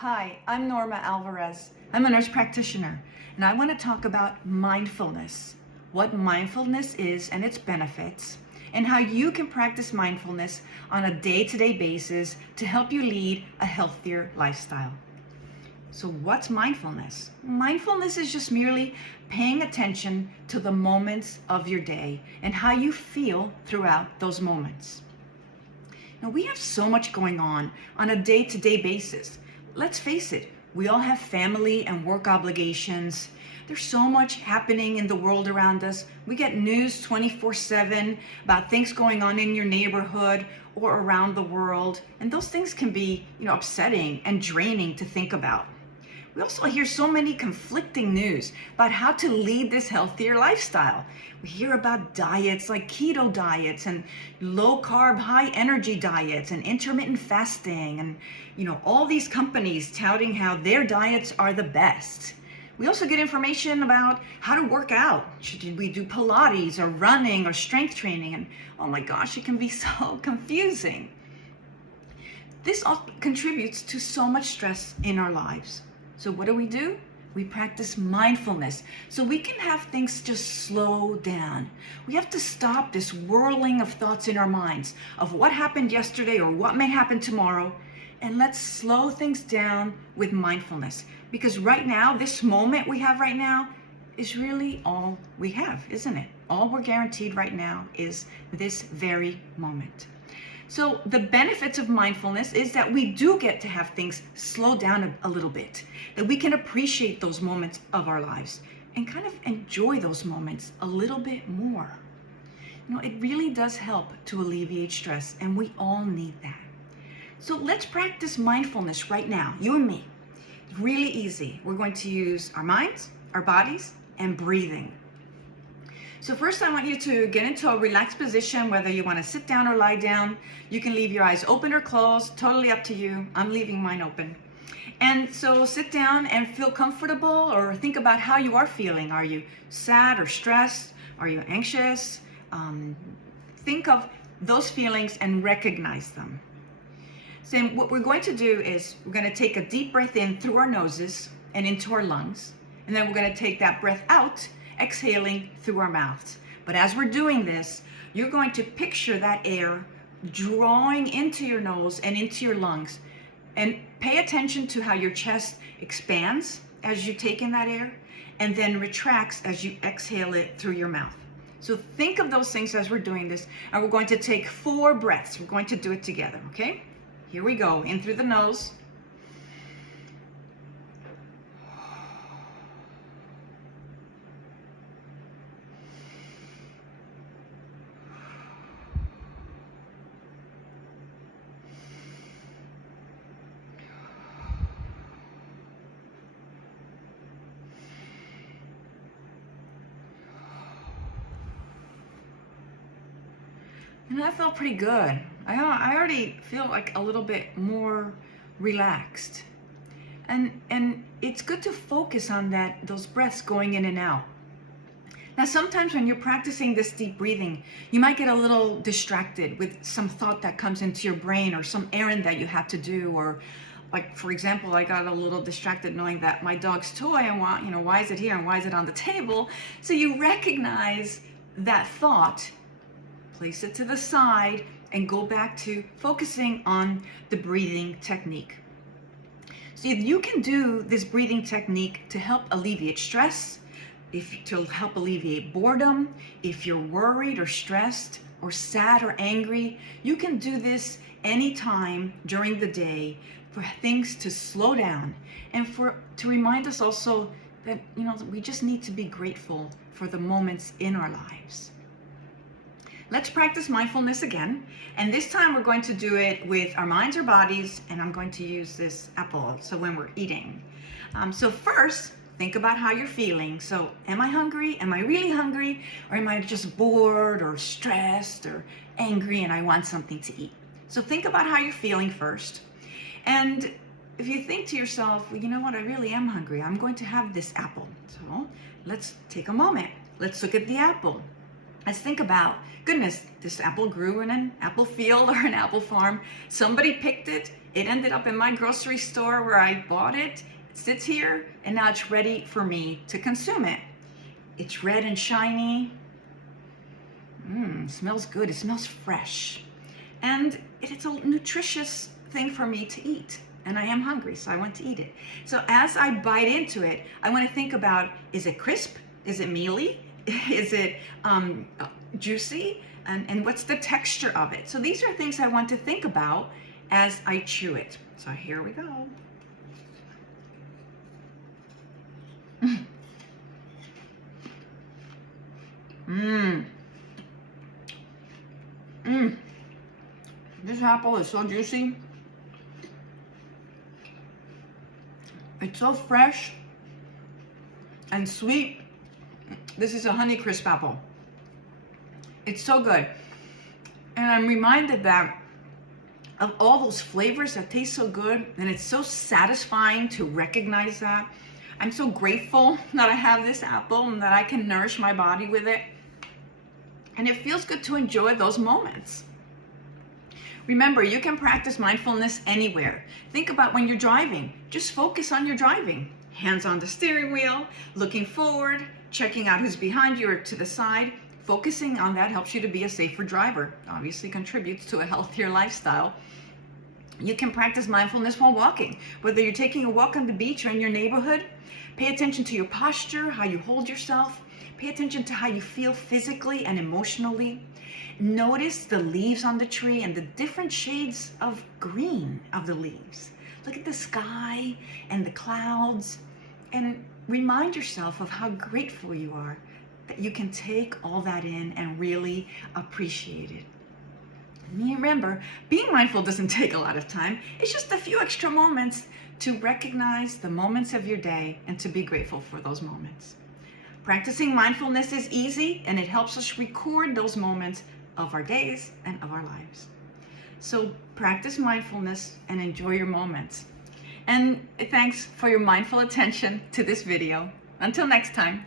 Hi, I'm Norma Alvarez. I'm a nurse practitioner, and I want to talk about mindfulness, what mindfulness is and its benefits, and how you can practice mindfulness on a day-to-day basis to help you lead a healthier lifestyle. So what's mindfulness? Mindfulness is just merely paying attention to the moments of your day and how you feel throughout those moments. Now, we have so much going on a day-to-day basis. Let's face it, we all have family and work obligations. There's so much happening in the world around us. We get news 24/7 about things going on in your neighborhood or around the world. And those things can be, upsetting and draining to think about. We also hear so many conflicting news about how to lead this healthier lifestyle. We hear about diets like keto diets and low carb, high energy diets and intermittent fasting and, all these companies touting how their diets are the best. We also get information about how to work out. Should we do Pilates or running or strength training? And oh my gosh, it can be so confusing. This all contributes to so much stress in our lives. So what do? We practice mindfulness so we can have things just slow down. We have to stop this whirling of thoughts in our minds of what happened yesterday or what may happen tomorrow, and let's slow things down with mindfulness. Because right now, this moment we have right now is really all we have, isn't it? All we're guaranteed right now is this very moment. So the benefits of mindfulness is that we do get to have things slow down a little bit, that we can appreciate those moments of our lives and kind of enjoy those moments a little bit more. It really does help to alleviate stress, and we all need that. So let's practice mindfulness right now, you and me. It's really easy. We're going to use our minds, our bodies, and breathing. So first I want you to get into a relaxed position, whether you want to sit down or lie down. You can leave your eyes open or closed, totally up to you. I'm leaving mine open. And so sit down and feel comfortable, or think about how you are feeling. Are you sad or stressed? Are you anxious? Think of those feelings and recognize them. So what we're going to do is we're going to take a deep breath in through our noses and into our lungs. And then we're going to take that breath out, exhaling through our mouths. But as we're doing this, you're going to picture that air drawing into your nose and into your lungs. And pay attention to how your chest expands as you take in that air and then retracts as you exhale it through your mouth. So think of those things as we're doing this. And we're going to take 4 breaths. We're going to do it together, okay? Here we go. In through the nose. And that felt pretty good. I already feel like a little bit more relaxed. And it's good to focus on those breaths going in and out. Now, sometimes when you're practicing this deep breathing, you might get a little distracted with some thought that comes into your brain or some errand that you have to do, or like, for example, I got a little distracted knowing that my dog's toy, and why is it here and why is it on the table? So you recognize that thought, place it to the side, and go back to focusing on the breathing technique. So you can do this breathing technique to help alleviate stress, to help alleviate boredom. If you're worried or stressed or sad or angry, you can do this anytime during the day for things to slow down and to remind us also that we just need to be grateful for the moments in our lives. Let's practice mindfulness again, and this time we're going to do it with our minds or bodies, and I'm going to use this apple, so when we're eating. So first, think about how you're feeling. So am I hungry? Am I really hungry? Or am I just bored or stressed or angry and I want something to eat? So think about how you're feeling first. And if you think to yourself, well, you know what, I really am hungry. I'm going to have this apple. So let's take a moment. Let's look at the apple. Let's think about, goodness, this apple grew in an apple field or an apple farm. Somebody picked it It ended up in my grocery store where I bought it. It sits here, and now it's ready for me to consume it. It's red and shiny. Smells good. It smells fresh. And it's a nutritious thing for me to eat. And I am hungry, so I want to eat it. So as I bite into it, I want to think about, is it crisp? Is it mealy? Is it juicy? And what's the texture of it? So these are things I want to think about as I chew it. So here we go. This apple is so juicy. It's so fresh and sweet. This is a Honeycrisp apple. It's so good. And I'm reminded that of all those flavors that taste so good, and it's so satisfying to recognize that. I'm so grateful that I have this apple and that I can nourish my body with it. And it feels good to enjoy those moments. Remember, you can practice mindfulness anywhere. Think about when you're driving. Just focus on your driving. Hands on the steering wheel, looking forward, checking out who's behind you or to the side. Focusing on that helps you to be a safer driver. Obviously contributes to a healthier lifestyle. You can practice mindfulness while walking. Whether you're taking a walk on the beach or in your neighborhood, pay attention to your posture, how you hold yourself. Pay attention to how you feel physically and emotionally. Notice the leaves on the tree and the different shades of green of the leaves. Look at the sky and the clouds, and remind yourself of how grateful you are that you can take all that in and really appreciate it. And remember, being mindful doesn't take a lot of time. It's just a few extra moments to recognize the moments of your day and to be grateful for those moments. Practicing mindfulness is easy, and it helps us record those moments of our days and of our lives. So practice mindfulness and enjoy your moments. And thanks for your mindful attention to this video. Until next time.